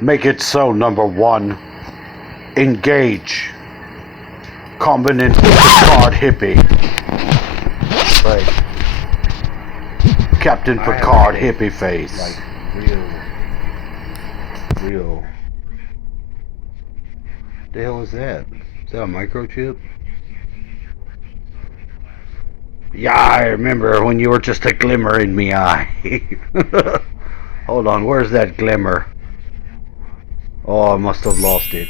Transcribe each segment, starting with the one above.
Make it so, number one. Engage. Combinant Picard hippie. Right. Captain Picard hippie face. Like, real. What the hell is that? Is that a microchip? Yeah, I remember when you were just a glimmer in me eye. Hold on, where's that glimmer? Oh, I must have lost it.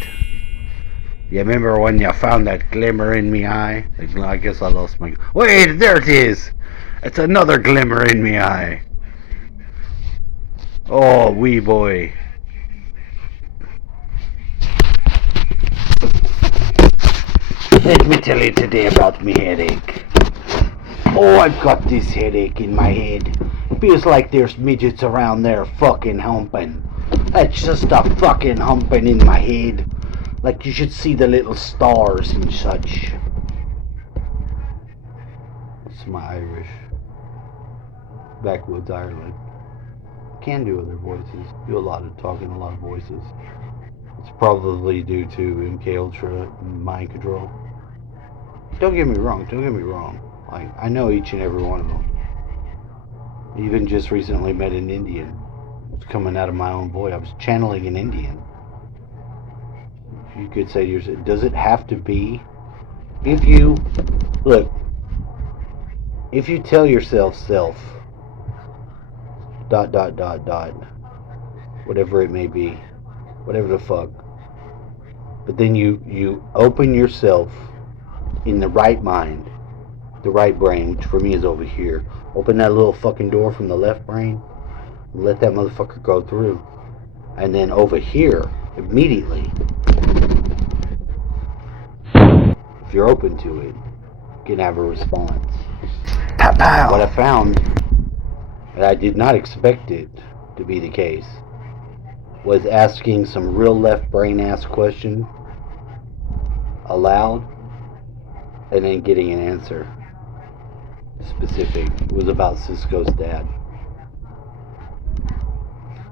You remember when you found that glimmer in me eye? I guess I lost my... Wait, there it is! It's another glimmer in me eye. Oh, wee boy. Let me tell you today about me headache. Oh, I've got this headache in my head. Feels like there's midgets around there fucking humping. That's just a fucking humping in my head. Like you should see the little stars and such. It's my Irish. Backwoods Ireland. Can do other voices. Do a lot of talking, a lot of voices. It's probably due to MK Ultra mind control. Don't get me wrong. Like, I know each and every one of them. Even just recently met an Indian. It's coming out of my own voice. I was channeling an Indian. You could say to yourself, does it have to be? If you tell yourself self, ... whatever it may be, whatever the fuck, but then you open yourself in the right mind, the right brain, which for me is over here. Open that little fucking door from the left brain, and let that motherfucker go through. And then over here, immediately, if you're open to it, you can have a response. Pow-pow. What I found, and I did not expect it to be the case, was asking some real left brain ass question aloud and then getting an answer specific. It was about Cisco's dad.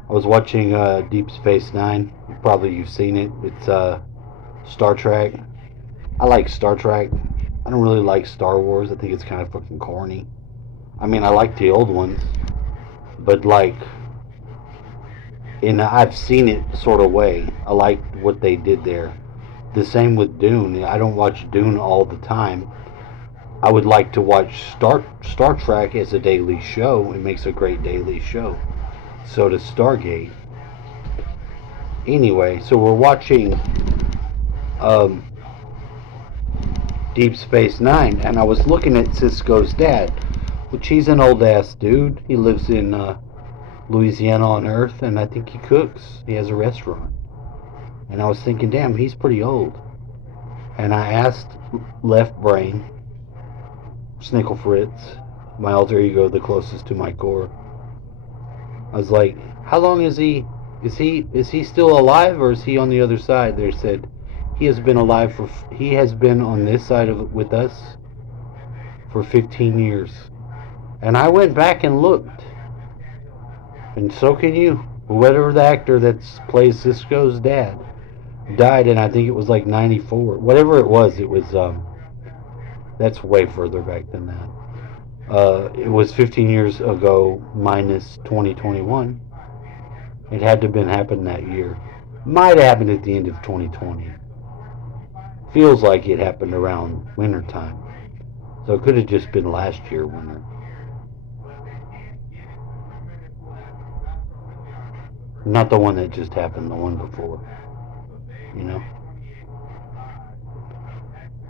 I was watching Deep Space Nine. Probably you've seen it. It's Star Trek. I like Star Trek. I don't really like Star Wars. I think it's kind of fucking corny. I mean, I like the old ones, but like, I've seen it sort of way. I like what they did there. The same with Dune. I don't watch Dune all the time. I would like to watch Star Trek as a daily show. It makes a great daily show. So does Stargate. Anyway, so we're watching Deep Space Nine, and I was looking at Cisco's dad, which he's an old ass dude. He lives in Louisiana on Earth, and I think he cooks. He has a restaurant. And I was thinking, damn, he's pretty old. And I asked left brain, Snickle Fritz, my alter ego, the closest to my core. I was like, how long is he? Is he still alive, or is he on the other side? They said he has been alive he has been on this side of it with us for 15 years. And I went back and looked, and so can you. Whatever the actor that plays Cisco's dad died in, I think it was like 94. Whatever it was, that's way further back than that. It was 15 years ago minus 2021. It had to have happened that year. Might have happened at the end of 2020. Feels like it happened around winter time. So it could have just been last year winter. Not the one that just happened, the one before. You know?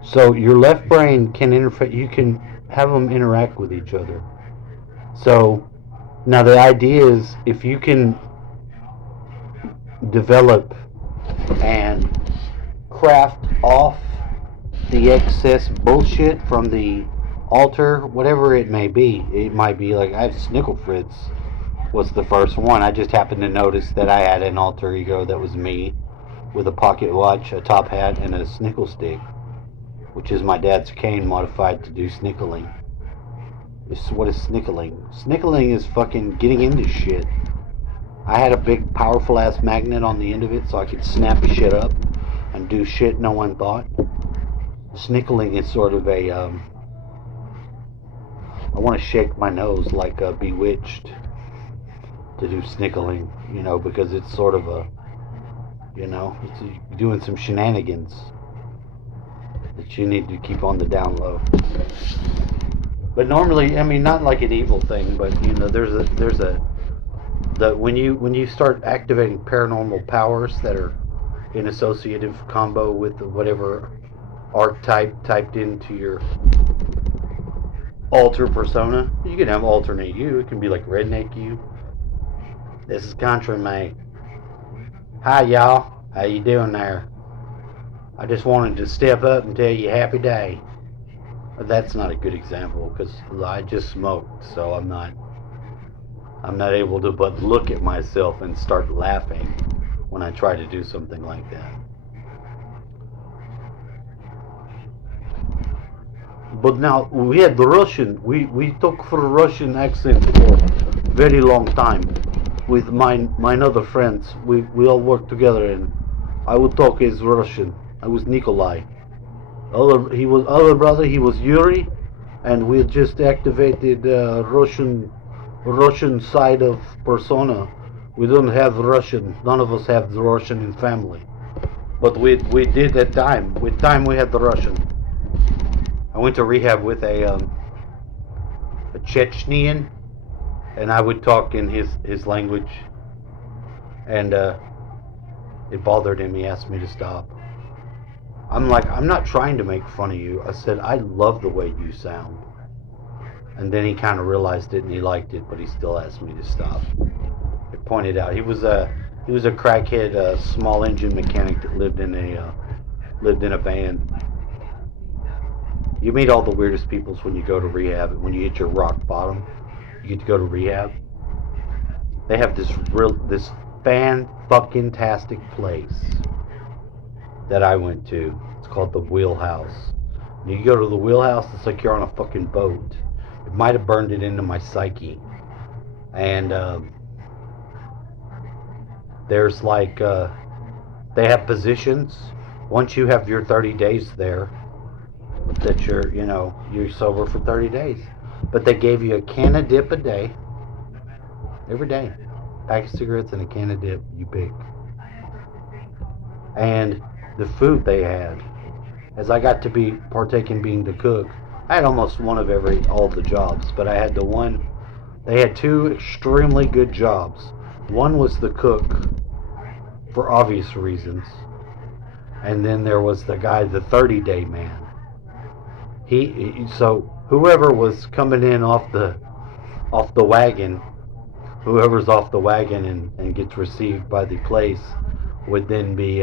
So your left brain can interface, you can have them interact with each other. So now the idea is, if you can develop and craft off the excess bullshit from the altar, whatever it may be. It might be like, I have Snickle Fritz was the first one. I just happened to notice that I had an alter ego that was me, with a pocket watch, a top hat, and a snickle stick, which is my dad's cane modified to do snickling. What is snickling? Snickling is fucking getting into shit. I had a big, powerful ass magnet on the end of it so I could snap shit up and do shit no one thought. Snickling is sort of a, I want to shake my nose like Bewitched to do snickling, because it's sort of a, it's doing some shenanigans that you need to keep on the down low. But normally, I mean, not like an evil thing, but when you start activating paranormal powers that are in associative combo with whatever archetype typed into your alter persona, you can have alternate you. It can be like redneck you. This is Contra May. Hi y'all, how you doing there? I just wanted to step up and tell you happy day. That's not a good example because I just smoked, so I'm not able to but look at myself and start laughing when I try to do something like that. But now we had the Russian. We talk for Russian accent for very long time with mine other friends. We all work together and I would talk as Russian. I was Nikolai. Other brother. He was Yuri, and we just activated Russian side of persona. We don't have Russian. None of us have the Russian in family, but we did at time. With time, we had the Russian. I went to rehab with a Chechnyan, and I would talk in his language, and it bothered him. He asked me to stop. I'm like, I'm not trying to make fun of you. I said, I love the way you sound. And then he kind of realized it and he liked it, but he still asked me to stop. I pointed out he was a crackhead, small engine mechanic that lived in a van. You meet all the weirdest people when you go to rehab. And when you hit your rock bottom, you get to go to rehab. They have this fan-fucking-tastic place that I went to. It's called the Wheelhouse. You go to the Wheelhouse, it's like you're on a fucking boat. It might have burned it into my psyche. And there's like, they have positions. Once you have your 30 days there, that you're sober for 30 days. But they gave you a can of dip a day. Every day. Pack of cigarettes and a can of dip, you pick. And the food they had, as I got to partake in being the cook, I had almost one of all the jobs, but I had they had two extremely good jobs. One was the cook, for obvious reasons, and then there was the guy, the 30-day man. So whoever was coming in off the wagon, whoever's off the wagon and gets received by the place would then be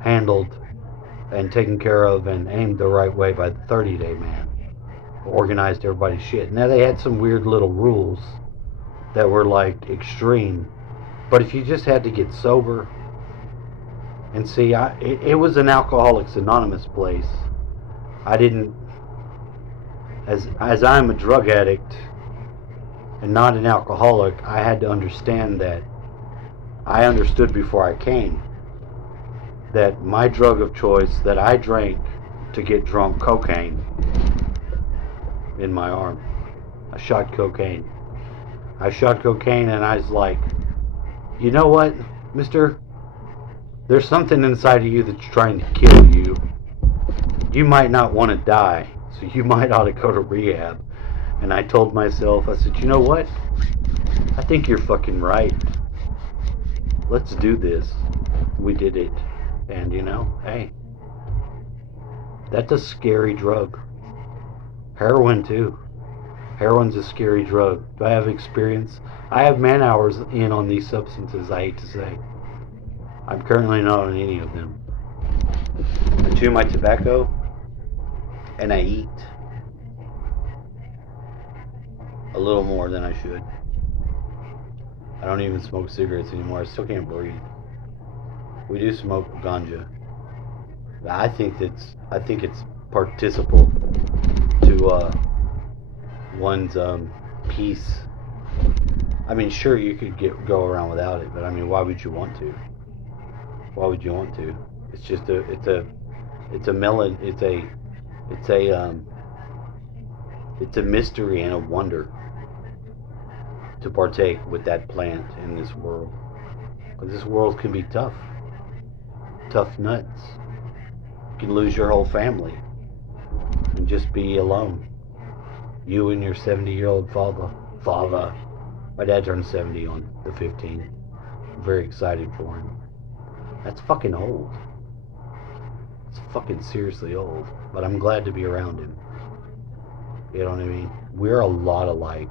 handled and taken care of and aimed the right way by the 30-day man. Organized everybody's shit. Now they had some weird little rules that were like extreme, but if you just had to get sober, and see, it was an Alcoholics Anonymous place. I didn't, as I'm a drug addict and not an alcoholic, I had to understand that. I understood before I came that my drug of choice that I drank to get drunk, cocaine, in my arm. I shot cocaine. And I was like, you know what, mister? There's something inside of you that's trying to kill you. You might not want to die, so you might ought to go to rehab. And I told myself, I said, you know what? I think you're fucking right. Let's do this. We did it. And hey, that's a scary drug. Heroin too. Heroin's a scary drug. Do I have experience? I have man hours in on these substances, I hate to say. I'm currently not on any of them. I chew my tobacco and I eat a little more than I should. I don't even smoke cigarettes anymore. I still can't breathe. We do smoke ganja. I think it's participle to one's peace I mean, sure, you could go around without it, but I mean, why would you want to? Why would you want to? It's just it's a melon, it's a, it's a mystery and a wonder to partake with that plant in this world. Because this world can be tough, tough nuts. You can lose your whole family and just be alone. You and your 70-year-old father. Father. My dad turned 70 on the 15th. I'm very excited for him. That's fucking old. It's fucking seriously old. But I'm glad to be around him. You know what I mean? We're a lot alike.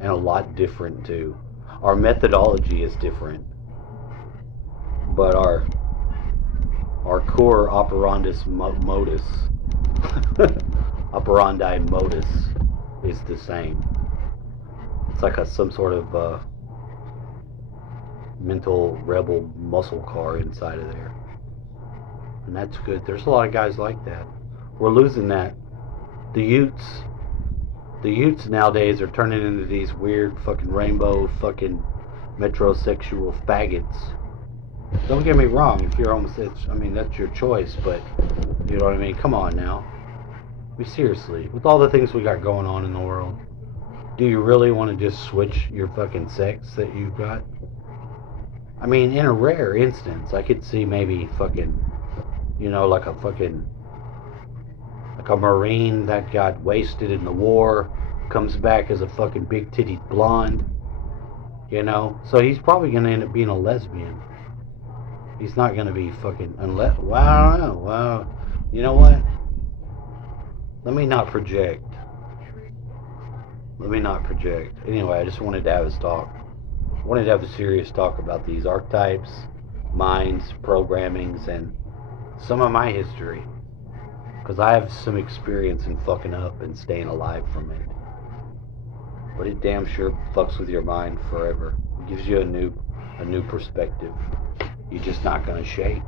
And a lot different too. Our methodology is different. But our core operandus modus operandi modus is the same. It's like some sort of mental rebel muscle car inside of there. And that's good. There's a lot of guys like that. We're losing that. The Utes nowadays are turning into these weird fucking rainbow fucking metrosexual faggots. Don't get me wrong, if you're homosexual, I mean, that's your choice, but you know what I mean? Come on now. I mean, seriously, with all the things we got going on in the world, do you really want to just switch your fucking sex that you've got? I mean, in a rare instance, I could see maybe fucking, you know, like a Marine that got wasted in the war, comes back as a fucking big titted blonde, you know? So he's probably going to end up being a lesbian. He's not going to be fucking, unless, well, I don't know. Well, you know what? Let me not project. Anyway, I just wanted to have this talk. I wanted to have a serious talk about these archetypes, minds, programmings, and some of my history. Because I have some experience in fucking up and staying alive from it. But it damn sure fucks with your mind forever. It gives you a new perspective. You're just not gonna shake.